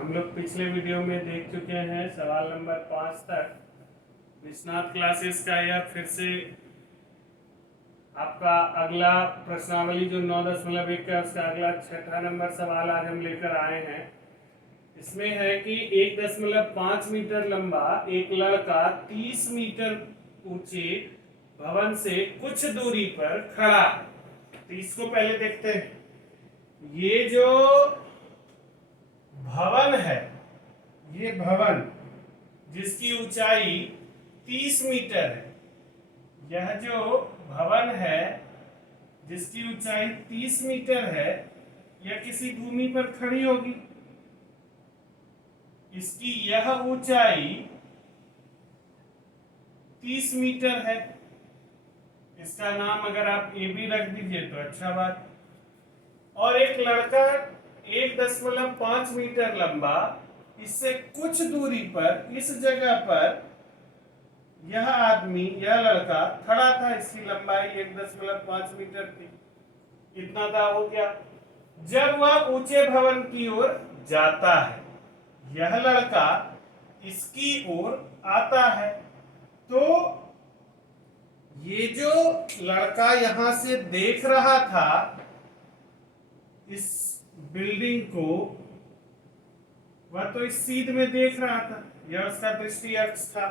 हम लोग पिछले वीडियो में देख चुके हैं सवाल नंबर 5 तक। निष्णात क्लासेस का यह फिर से आपका अगला प्रश्नावली जो 9.1 का उसका अगला 6ठा नंबर सवाल आज हम लेकर आए हैं। इसमें है कि 1.5 मीटर लंबा एक लड़का 30 मीटर ऊंचे भवन से कुछ दूरी पर खड़ा है। तो इसको पहले देखते हैं। ये जो भवन है, ये भवन जिसकी ऊंचाई 30 मीटर है, यह जो भवन है जिसकी ऊंचाई 30 मीटर है, यह किसी भूमि पर खड़ी होगी। इसकी यह ऊंचाई 30 मीटर है। इसका नाम अगर आप ए बी रख दीजिए तो अच्छा बात। और एक लड़का 1.5 मीटर लंबा इससे कुछ दूरी पर इस जगह पर यह आदमी, यह लड़का खड़ा था। इसकी लंबाई 1.5 मीटर थी। इतना था हो गया। जब वह ऊंचे भवन की ओर जाता है, यह लड़का इसकी ओर आता है, तो ये जो लड़का यहां से देख रहा था इस बिल्डिंग को, वह तो इस सीध में देख रहा था, यह उसका दृष्टि अक्ष था।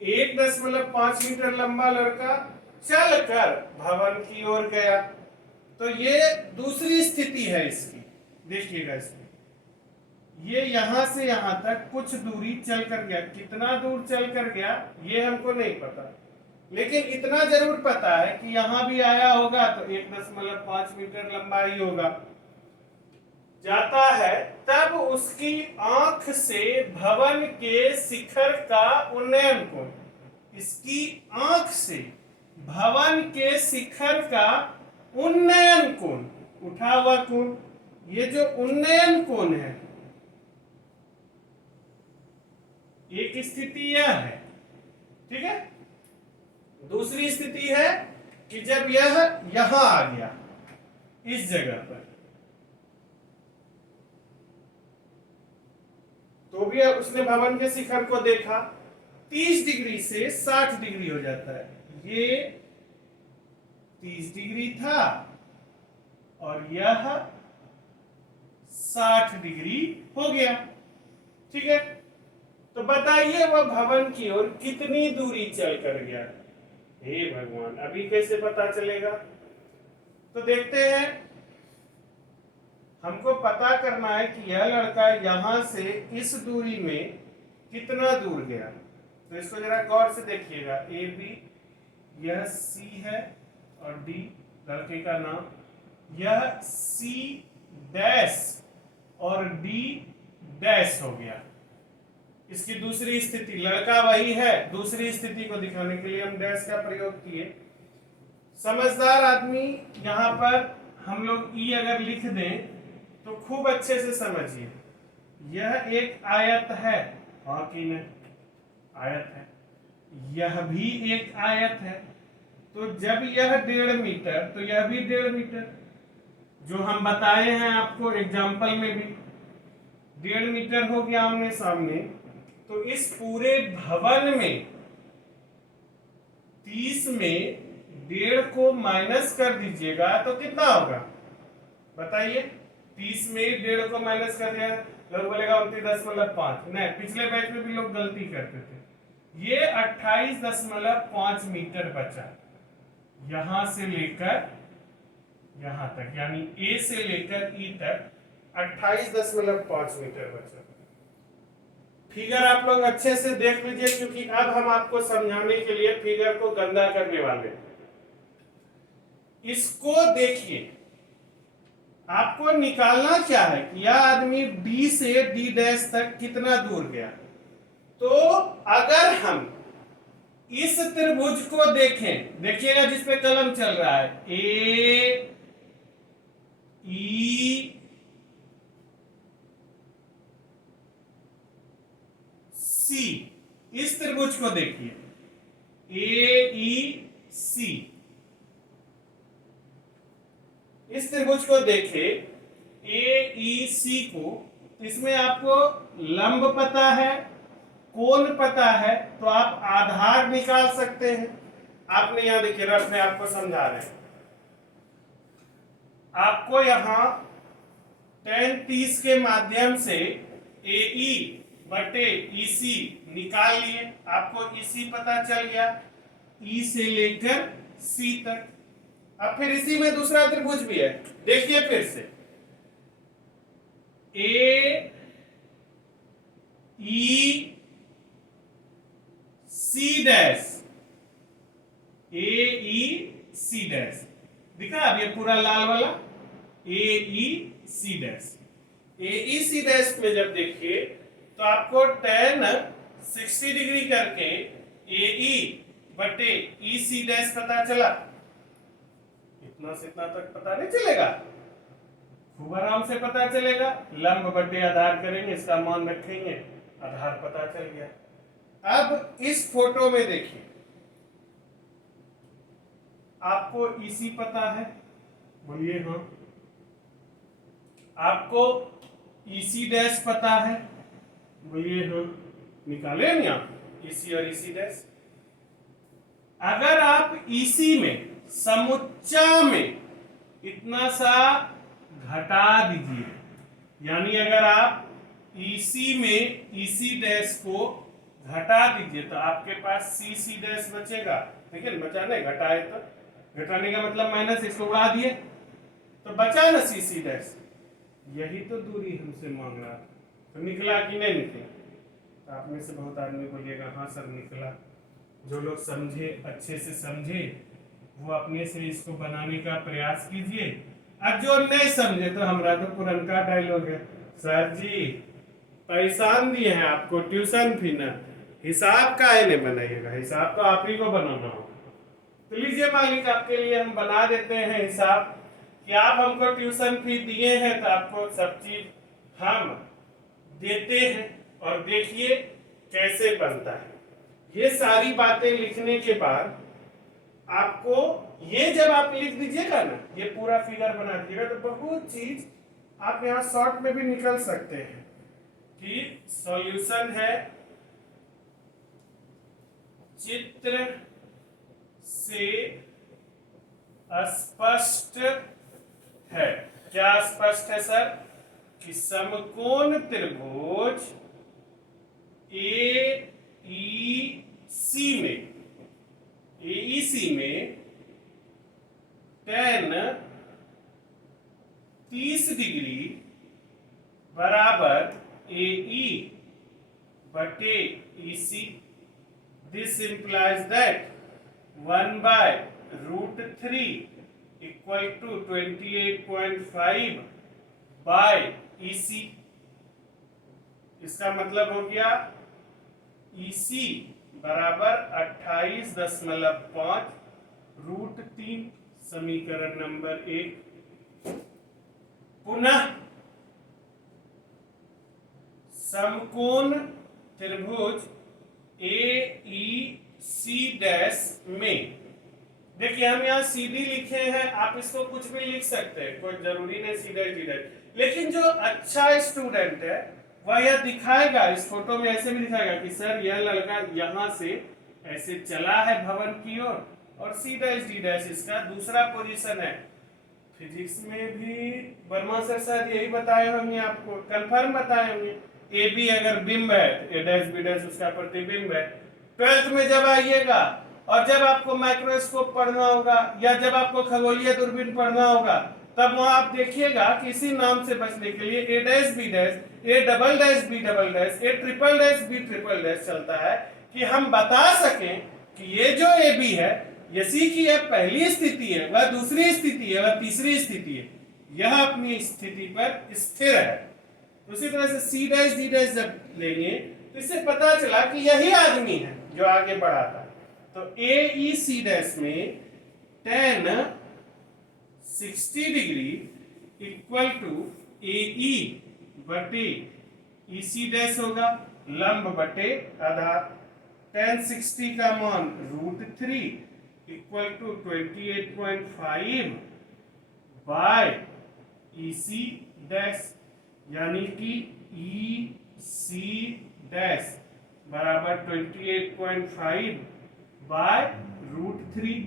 1.5 मीटर लंबा लड़का चलकर भवन की ओर गया। तो ये दूसरी स्थिति है इसकी। देखिएगा इसमें, ये यहां से यहां तक कुछ दूरी चल कर गया। कितना दूर चल कर गया ये हमको नहीं पता, लेकिन इतना जरूर पता है कि यहां भी आया होगा तो 1.5 मीटर लंबा ही होगा। जाता है तब उसकी आंख से भवन के शिखर का उन्नयन कोण, इसकी आंख से भवन के शिखर का उन्नयन कोण, उठा हुआ कोण, ये जो उन्नयन कोण है, एक स्थिति यह है, ठीक है। दूसरी स्थिति है कि जब यह यहां आ गया इस जगह पर, तो भी उसने भवन के शिखर को देखा। 30 डिग्री से 60 डिग्री हो जाता है। ये 30 डिग्री था और यह 60 डिग्री हो गया, ठीक है। तो बताइए वह भवन की ओर कितनी दूरी चल कर गया। हे भगवान, अभी कैसे पता चलेगा? तो देखते हैं। हमको पता करना है कि यह लड़का यहां से इस दूरी में कितना दूर गया। तो इसको जरा गौर से देखिएगा। ए बी, यह सी है और डी लड़के का नाम, यह सी डैश और डी डैश हो गया। इसकी दूसरी स्थिति, लड़का वही है, दूसरी स्थिति को दिखाने के लिए हम डैश का प्रयोग किए। समझदार आदमी यहां पर हम लोग ई अगर लिख दें तो खूब अच्छे से समझिए। यह एक आयत है, हाँ कि नहीं? आयत है। यह भी एक आयत है। तो जब यह 1.5 मीटर, तो यह भी 1.5 मीटर, जो हम बताए हैं आपको एग्जाम्पल में भी 1.5 मीटर हो गया आमने सामने। तो इस पूरे भवन में 30 में 1.5 को माइनस कर दीजिएगा तो कितना होगा बताइए। 30 में 1.5 को माइनस कर दिया, लोग बोलेगा 29.5। नहीं, पिछले बैच में भी लोग गलती करते थे। ये 28.5 मीटर बचा यहां से लेकर यहां तक, यानी ए से लेकर ई तक 28.5 मीटर बचा। फिगर आप लोग अच्छे से देख लीजिए, क्योंकि अब हम आपको समझाने के लिए फिगर को गंदा करने वाले हैं। इसको देखिए, आपको निकालना क्या है कि यह आदमी डी से डी डैश तक कितना दूर गया। तो अगर हम इस त्रिभुज को देखें, देखिएगा जिस पे कलम चल रहा है, ए ई सी, इस त्रिभुज को देखिए, ए ई सी, इस त्रिभुज को देखे ए ई सी को, इसमें आपको लंब पता है, कोण पता है, तो आप आधार निकाल सकते हैं। आपने यहां देखिए, रफ में आपको समझा रहे हैं, आपको यहां tan 30 के माध्यम से AE बटे EC निकाल लिए, आपको EC पता चल गया, E से लेकर C तक। अब फिर इसी में दूसरा त्रिभुज भी है, देखिए फिर से AEC डैश, AEC डैश दिखा, अब ये पूरा लाल वाला AEC डैश। AEC डैश में जब देखिए तो आपको tan 60 डिग्री करके AE बटे EC डैश पता चला। इतना से इतना तक पता नहीं चलेगा, खूब आराम से पता चलेगा। लंब बटे आधार करेंगे, इसका मान रखेंगे, आधार पता चल गया। अब इस फोटो में देखिए, आपको EC पता है, बोलिए हाँ। आपको EC डैश पता है, बोलिए हाँ। निकाले नहीं आप EC और EC डैश। अगर आप EC में समुच्चा में इतना सा घटा दीजिए, यानी अगर आप EC में EC डैश को घटा दीजिए तो आपके पास CC डैश बचेगा। देखिए बचाने, घटाए तो घटाने का मतलब माइनस, इसको उड़ा दिए तो बचा ना CC डैश। यही तो दूरी हमसे मांग रहा था, तो निकला कि नहीं निकला? तो आप में से बहुत आदमी बोलिएगा हाँ सर निकला। जो लोग समझे, अच्छे से समझे, वो अपने से इसको बनाने का प्रयास कीजिए। अब जो नहीं समझे तो हमारा तो पुरनका डायलॉग है, सर जी परेशान दिए हैं आपको ट्यूशन फी ना, हिसाब काहे नहीं बनाइएगा, हिसाब तो आप ही को बनाना होगा। तो लीजिए मालिक, आपके लिए हम बना देते हैं हिसाब कि आप हमको ट्यूशन फी दिए हैं तो आपको सब चीज हम देते हैं, और देखिए कैसे बनता है। ये सारी बातें लिखने के बाद आपको ये जब आप लिख दीजिएगा ना, ये पूरा फिगर बना दीजिएगा, तो बहुत चीज आप यहाँ शॉर्ट में भी निकल सकते हैं कि सॉल्यूशन है चित्र से स्पष्ट है। क्या स्पष्ट है सर? कि समकोण त्रिभुज AEC में tan 30 डिग्री बराबर AE बटे EC। This implies that 1/√3 equal to 28.5 by EC। इसका मतलब हो गया EC बराबर 28.5√3, समीकरण नंबर 1। पुनः समकोण त्रिभुज AEC डैश में, देखिए हम यहाँ CD लिखे हैं, आप इसको कुछ भी लिख सकते हैं, कोई जरूरी नहीं सीधा डी डैश। लेकिन जो अच्छा स्टूडेंट है वह यह दिखाएगा, इस फोटो में ऐसे भी दिखाएगा कि सर यह लड़का यहाँ से ऐसे चला है भवन की ओर, और C डैश D डैश इसका दूसरा पोजीशन है। फिजिक्स में भी वर्मा सर शायद यही बताए होंगे, आपको कंफर्म बताए होंगे। AB अगर बिंब है तो A डैश B डैश उसका प्रतिबिंब है। 12th में जब आइएगा और जब आपको माइक्रोस्कोप पढ़ना होगा या जब आपको खगोलीय दूरबीन पढ़ना होगा, तब वहां आप देखिएगा कि इसी नाम से बचने के लिए A dash B dash, A double dash B double dash, A triple dash B triple dash चलता है, कि हम बता सकें कि ये जो AB है, यसी की यह पहली स्थिति है, वह दूसरी स्थिति है, वह तीसरी स्थिति है, यह अपनी स्थिति पर स्थिर है। उसी तरह से C डैश D डैश जब लेंगे तो इससे पता चला कि यही आदमी है जो आगे बढ़ा था। तो AEC डैश में tan 60 डिग्री इक्वल टू AE बटे EC डैश होगा, लंब बटे आधार। tan 60 का मान √3 equal to 28.5 by EC dash. यानी कि ई सी डैश बराबर 28.5 बाय √3,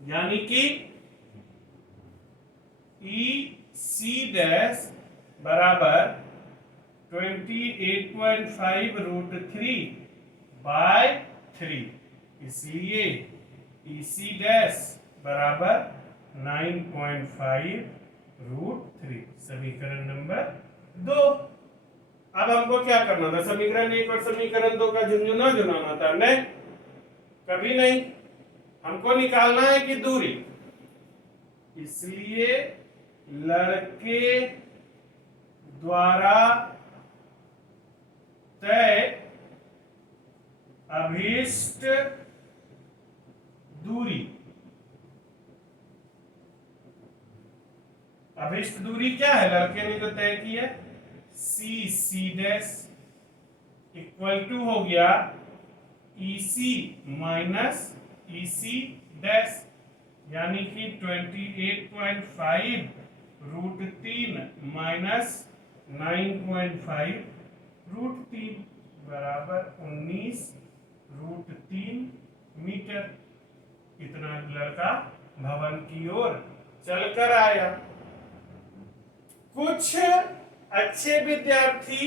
यानी कि ई सी डैश बराबर 28.5 √3 बाय 3, इसलिए ई सी डैश बराबर 9.5 √3, समीकरण नंबर 2। अब हमको क्या करना था, समीकरण 1 और समीकरण 2 का झुंझुना जुनाना था, नहीं कभी नहीं, हमको निकालना है कि दूरी, इसलिए लड़के द्वारा तय अभीष्ट दूरी, अभीष्ट दूरी क्या है, लड़के ने जो तय की है सी सी डैश इक्वल टू हो गया ईसी माइनस ईसी डैश, यानी कि 28.5 √3 माइनस 9.5 √3 बराबर 19 √3 मीटर। इतना लड़का भवन की ओर चलकर आया। कुछ अच्छे विद्यार्थी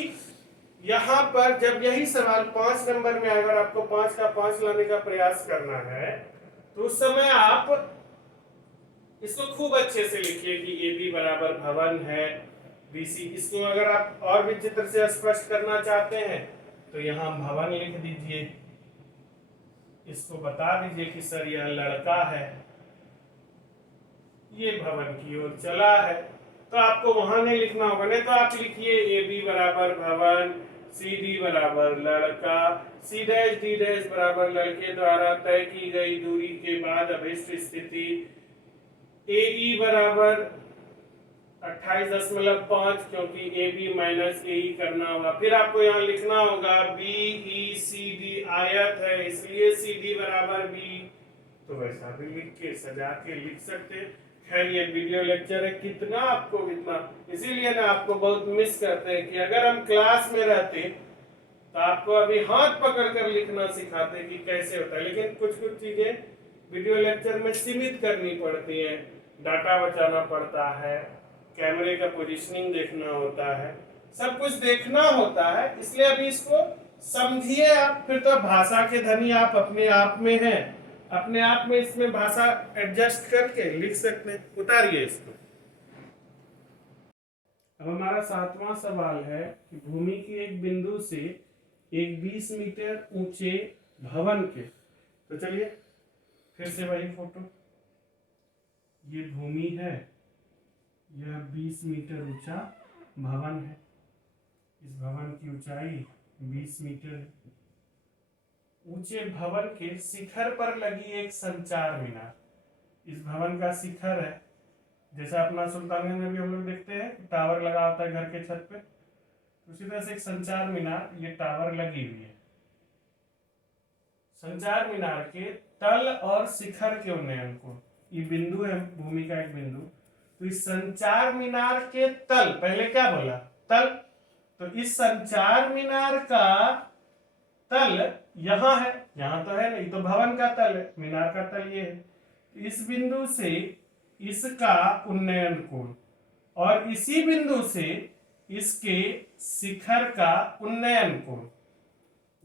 यहाँ पर जब यही सवाल 5 नंबर में अगर आपको 5 का 5 लाने का प्रयास करना है तो उस समय आप इसको खूब अच्छे से लिखिए कि ए बी बराबर भवन है, बीसी, इसको अगर आप और भी चित्र से स्पष्ट करना चाहते हैं तो यहाँ भवन लिख दीजिए, इसको बता दीजिए कि सर यह लड़का है, ये भवन की ओर चला है, तो आपको वहां नहीं लिखना होगा, नहीं तो आप लिखिए ए बी बराबर भवन, सी डी बराबर लड़का, सी डैश डी डैश बराबर लड़के द्वारा तय की गई दूरी के बाद अभिष्ट स्थिति, ए ई बराबर 28.5 क्योंकि ए बी माइनस ए ई करना होगा, फिर आपको यहाँ लिखना होगा बी ई सी डी आयत है इसलिए सी डी बराबर बी, तो वैसा भी लिख के सजा के लिख सकते हैं। खैर ये वीडियो लेक्चर है, कितना आपको इतना, इसीलिए ना आपको बहुत मिस करते हैं कि अगर हम क्लास में रहते तो आपको अभी हाथ पकड़ कर लिखना सिखाते कि कैसे होता है, लेकिन कुछ कुछ चीजें वीडियो लेक्चर में सीमित करनी पड़ती है, डाटा बचाना पड़ता है, कैमरे का पोजीशनिंग देखना होता है, सब कुछ देखना होता है, इसलिए अभी इसको समझिए आप, फिर तो भाषा के धनी आप अपने आप में हैं, अपने आप में इसमें भाषा एडजस्ट करके लिख सकते हैं। उतारिए इसको। अब हमारा 7वां सवाल है कि भूमि के एक बिंदु से एक 20 मीटर ऊंचे भवन के, तो चलिए फिर से वही फोटो, ये भूमि है, यह 20 मीटर ऊंचा भवन है, इस भवन की ऊंचाई 20 मीटर है, ऊंचे भवन के शिखर पर लगी एक संचार मीनार, इस भवन का शिखर है, जैसा अपना सुल्तानगंज में भी हम लोग देखते हैं टावर लगा होता है घर के छत पे, उसी तरह से एक संचार मीनार, ये टावर लगी हुई है, संचार मीनार के तल और शिखर के उन्नयन को, ये बिंदु है भूमि का एक बिंदु, तो इस संचार मीनार के तल, पहले क्या बोला तल, तो इस संचार मीनार का तल यहां है, यहां तो है नहीं, तो भवन का तल है, मीनार का तल ये है, इस बिंदु से इसका उन्नयन कोण और इसी बिंदु से इसके शिखर का उन्नयन कोण,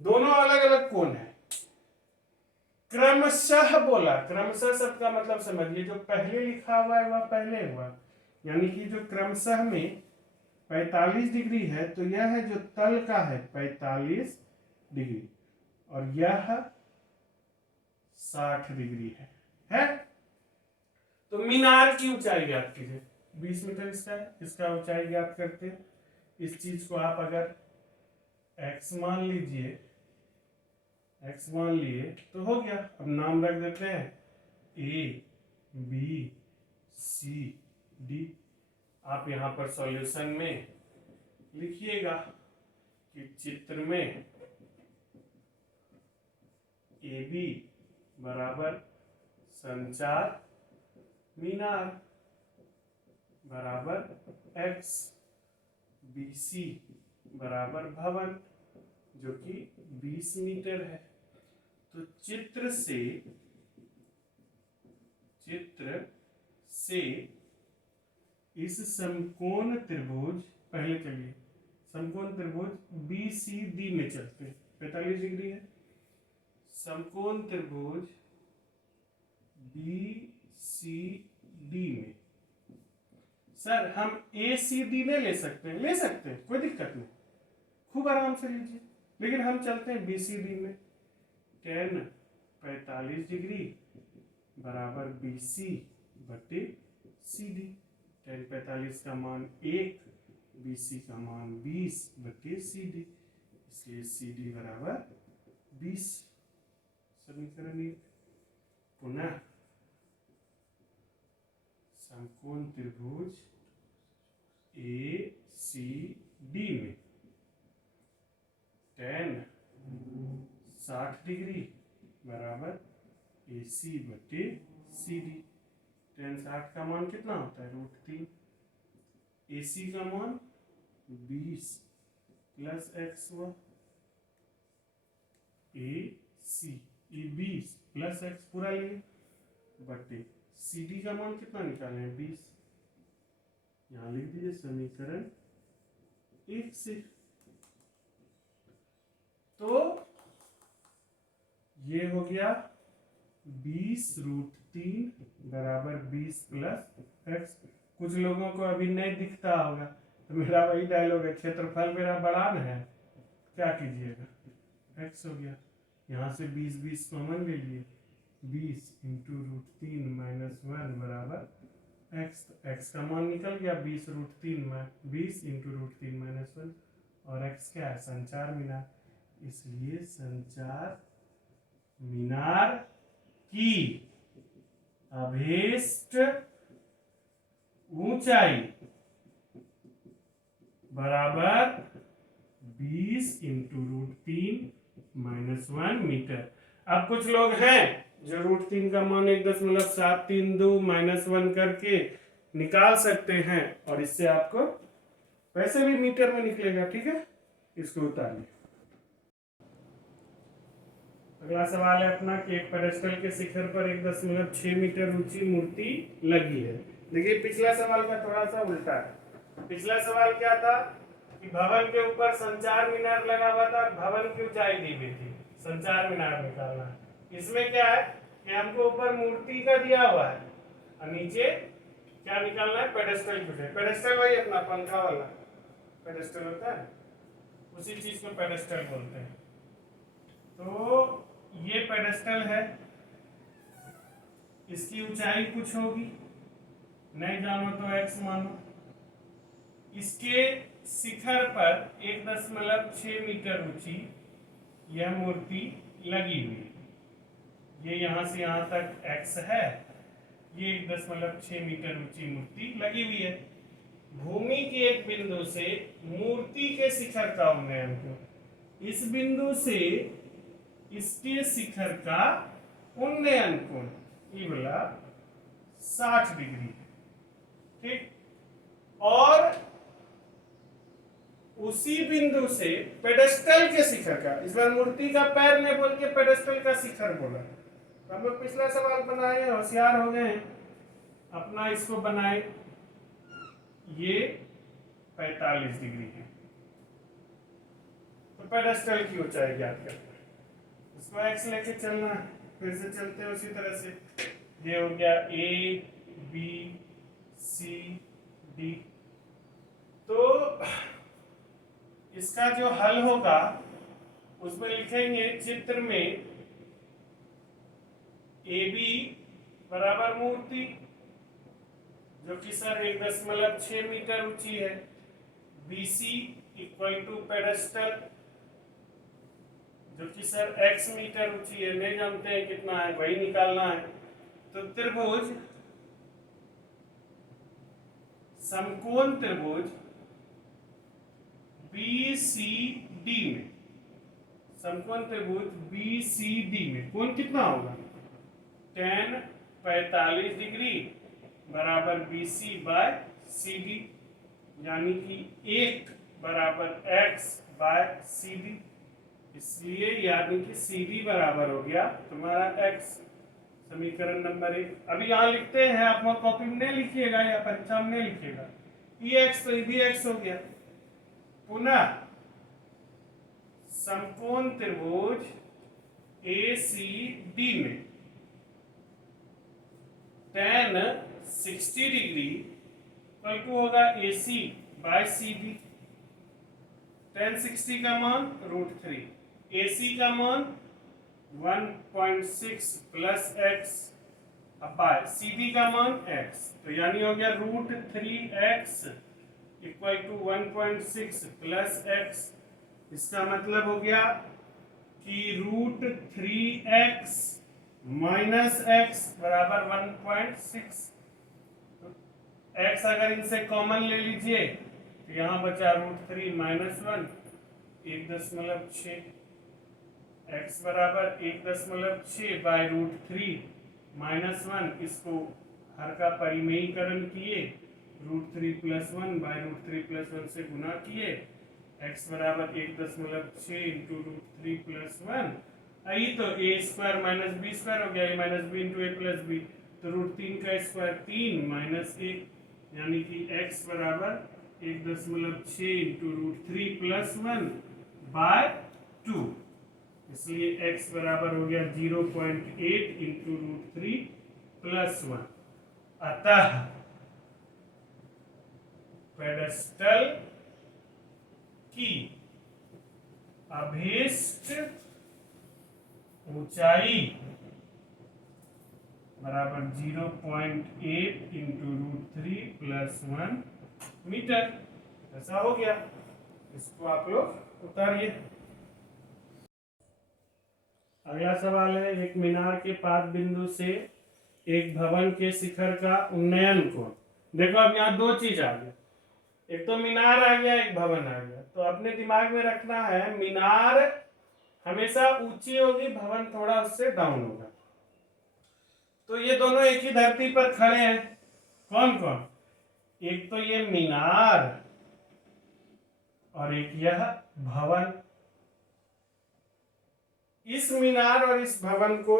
दोनों अलग अलग कोण है, क्रमशः बोला, क्रमशः शब्द का मतलब समझिए, जो पहले लिखा हुआ है वह पहले हुआ, यानी कि जो क्रमशः में 45 डिग्री है तो यह है जो तल का है 45 डिग्री और यह 60 डिग्री है? तो मीनार की ऊंचाई ज्ञात कीजिए, 20 मीटर इसका है, इसका ऊंचाई ज्ञात करते हैं, इस चीज को आप अगर x मान लीजिए, x मान लिए तो हो गया, अब नाम रख देते हैं a b c d, आप यहाँ पर सॉल्यूशन में लिखिएगा कि चित्र में ए बी बराबर संचार मीनार बराबर x, BC बराबर भवन जो कि 20 मीटर है। तो चित्र से इस समकोण त्रिभुज, पहले चलिए समकोण त्रिभुज BCD में चलते हैं, 45 डिग्री है। समकोण त्रिभुज BCD में सर हम ACD नहीं ले सकते हैं? ले सकते हैं, कोई दिक्कत नहीं, खूब आराम से लीजिए, लेकिन हम चलते हैं BCD में। tan 45 डिग्री बराबर BC बटे CD। tan 45 का मान 1, BC का मान 20 बटे CD, इसलिए CD बराबर 20। समीकरण 1। पुनः समकोण त्रिभुज ACD में tan 60 डिग्री बराबर AC बटे CD। tan 60 का मान कितना होता है? √3। AC का मान 20 प्लस x हुआ, AC ये 20 प्लस x पूरा लिए बटे CD का मान कितना निकाले हैं? 20। यहाँ लिख दीजिए समीकरण 1 से। तो ये हो गया 20√3 बराबर 20 प्लस x। कुछ लोगों को अभी नहीं दिखता होगा, तो मेरा वही डायलॉग है, क्षेत्रफल मेरा बड़ा न है, क्या कीजिएगा, x हो गया। यहाँ से 20 कॉमन ले लिए, 20 × √3 - 1 बराबर x। x का मान निकल गया 20√3 में 20 × √3 - 1, और x क्या है? संचार मीनार, इसलिए संचार मीनार की अभीष्ट ऊंचाई बराबर 20 × √3 - 1 मीटर। अब कुछ लोग हैं जो √3 का मान 1.732 - 1 करके निकाल सकते हैं, और इससे आपको वैसे भी मीटर में निकलेगा, ठीक है। इसको उतारिए। अगला सवाल है अपना कि एक पेडेस्टल के शिखर पर 1.6 मीटर ऊंची मूर्ति लगी है। देखिए पिछला सवाल का थोड़ा सा उल्टा है। पिछला सवाल क्या था कि भवन के ऊपर संचार मीनार लगा हुआ था, भवन की ऊंचाई दी हुई थी, संचार मीनार निकालना है। इसमें क्या है कि हमको ऊपर मूर्ति का दिया हुआ है और नीचे क्या निकालना है? पेडेस्टल की ऊंचाई। पेडेस्टल वही अपना पंखा वाला पेडेस्टल होता है, उसी चीज को पेडेस्टल बोलते हैं। तो ये पेडेस्टल है, इसकी ऊंचाई कुछ होगी, नहीं जानो तो x मानो। इसके शिखर पर 1.6 मीटर ऊंची यह मूर्ति लगी हुई है। ये यहाँ से यहाँ तक x है, ये 1.6 मीटर ऊंची मूर्ति लगी हुई है। भूमि के एक बिंदु से मूर्ति के शिखर का उन्नयन को, इस बिंदु से इसके शिखर का उन्नयन कोण ये वाला 60 डिग्री है, ठीक। और उसी बिंदु से पेडेस्टल के शिखर का, इस बार मूर्ति का पैर ने बोल के पेडेस्टल का शिखर बोला। तो हम लोग पिछला सवाल बनाए, होशियार हो गए हैं, अपना इसको बनाए। ये 45 डिग्री है, तो पेडेस्टल की ऊंचाई ज्ञात करना है। इसको x लेके चलना है, फिर से चलते हैं उसी तरह से। ये हो गया A B C D। तो इसका जो हल होगा उसमें लिखेंगे चित्र में AB बराबर मूर्ति जो कि सर 1.6 मीटर ऊंची है, BC = पेडेस्टल जो कि सर x मीटर ऊंची है, नहीं जानते हैं कितना है, वही निकालना है। तो त्रिभुज समकोण त्रिभुज BCD में, समकोण त्रिभुज BCD में कोण कितना होगा? tan 45 डिग्री बराबर BC/CD। यानी कि 1 बराबर x बाय सी डी, इसलिए यानी कि सी डी बराबर हो गया तुम्हारा x। समीकरण नंबर 1 अभी यहाँ लिखते हैं, आप वहाँ कॉपी में नहीं लिखिएगा या परीक्षा में नहीं लिखिएगा। ई एक्स तो भी एक्स हो गया। पुनः समकोण त्रिभुज ए सी डी में tan 60 डिग्री इक्वल टू होगा ए सी बाय सी डी। tan 60 का मान √3, ए सी का मान 1.6 plus X by C D का मान x, तो यानी हो गया √3x equal to 1.6 plus x. इसका मतलब हो गया कि √3x माइनस एक्स बराबर 1.6। x अगर इनसे कॉमन ले लीजिए तो यहाँ बचा √3 माइनस 1, 1.6, x बराबर 1.6 बाय √3 माइनस 1, इसको हर का परिमेयीकरण किए, √3 प्लस 1 बाय √3 प्लस 1 से गुना किए, x बराबर 1.6 इंटू √3 प्लस 1, आई तो a square minus B square हो गया, a minus B into A plus B, तो √3 का स्क्वायर 3 माइनस 1, यानी कि x बराबर 1.6 इंटू √3 प्लस 1 बाय 2, इसलिए x बराबर हो गया 0.8 इंटू √3 प्लस 1। अतः पेडेस्टल की अभीष्ट ऊंचाई बराबर 0.8 इंटू √3 प्लस 1 मीटर। ऐसा हो गया, इसको आप लोग उतारिए। अगला सवाल है, एक मीनार के पाद बिंदु से एक भवन के शिखर का उन्नयन कोण। देखो अब यहाँ दो चीज आ गया, एक तो मीनार आ गया, एक भवन आ गया। तो अपने दिमाग में रखना है मीनार हमेशा ऊंची होगी, भवन थोड़ा उससे डाउन होगा। तो ये दोनों एक ही धरती पर खड़े हैं, कौन कौन? एक तो ये मीनार और एक यह भवन। इस मीनार और इस भवन को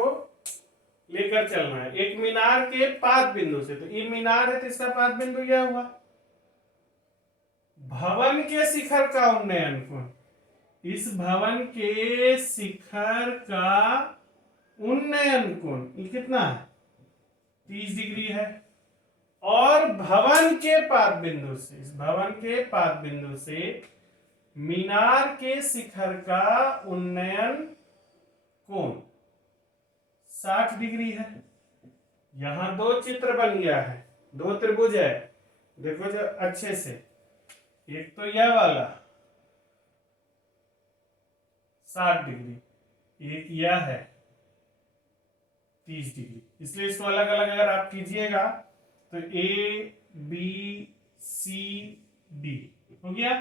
लेकर चलना है एक मीनार के पाद बिंदु से। तो ये मीनार है तो इसका पाद बिंदु यह हुआ। भवन के शिखर का उन्नयन कोण, इस भवन के शिखर का उन्नयन कोण ये कितना है? 30 डिग्री है। और भवन के पाद बिंदु से, इस भवन के पाद बिंदु से मीनार के शिखर का उन्नयन कोण 60 डिग्री है। यहां दो चित्र बन गया है, दो त्रिभुज है। देखो जो अच्छे से, एक तो यह वाला 60 डिग्री, एक यह है 30 डिग्री। इसलिए इसको अलग अलग अगर आप कीजिएगा तो ए बी सी डी हो गया।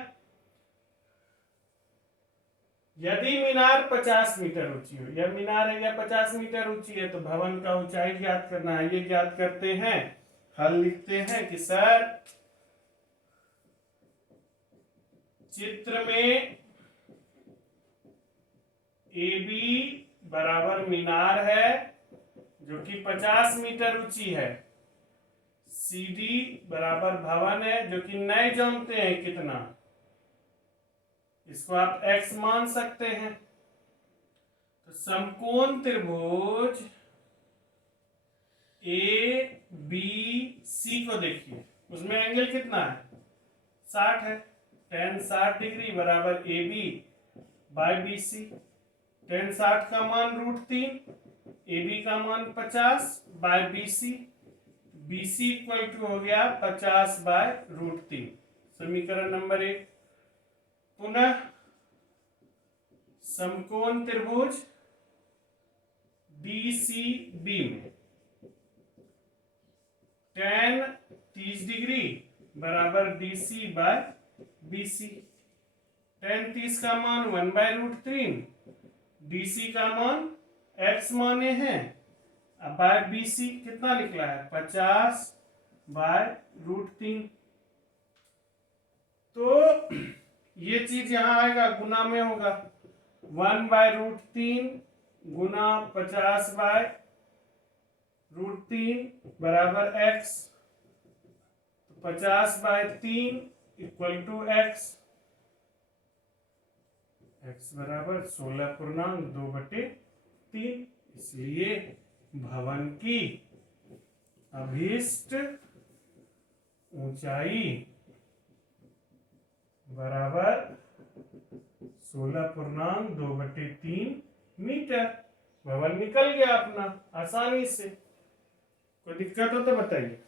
यदि मीनार 50 मीटर ऊंची हो, यह मीनार है या 50 मीटर ऊंची है, तो भवन का ऊंचाई ज्ञात करना है। ये ज्ञात करते हैं, हल लिखते हैं कि सर चित्र में ए बी बराबर मीनार है जो कि 50 मीटर ऊंची है, सी डी बराबर भवन है जो कि नहीं जानते हैं कितना, इसको आप x मान सकते हैं। तो समकोण त्रिभुज ए बी सी को देखिए, उसमें एंगल कितना है? 60 है। tan 60 डिग्री बराबर A B by B C. tan 60 का मान √3, ए बी का मान 50 by B C, B C equal to हो गया 50 बाय √3। समीकरण नंबर 1। पुनः समकोण त्रिभुज DCB में tan 30 डिग्री बराबर DC बाय BC। tan 30 का मान 1 बाय √3, DC का मान x माने हैं, अब बाय BC कितना निकला है? 50 बाय √3। तो ये चीज यहाँ आएगा, गुना में होगा, 1/√3 गुना 50/√3 बराबर x, 50/3 equal to x, x बराबर 16.2/3। इसलिए भवन की अभीष्ट ऊंचाई बराबर 16.2/3 मीटर। भवन निकल गया अपना आसानी से। कोई दिक्कत हो तो बताइए।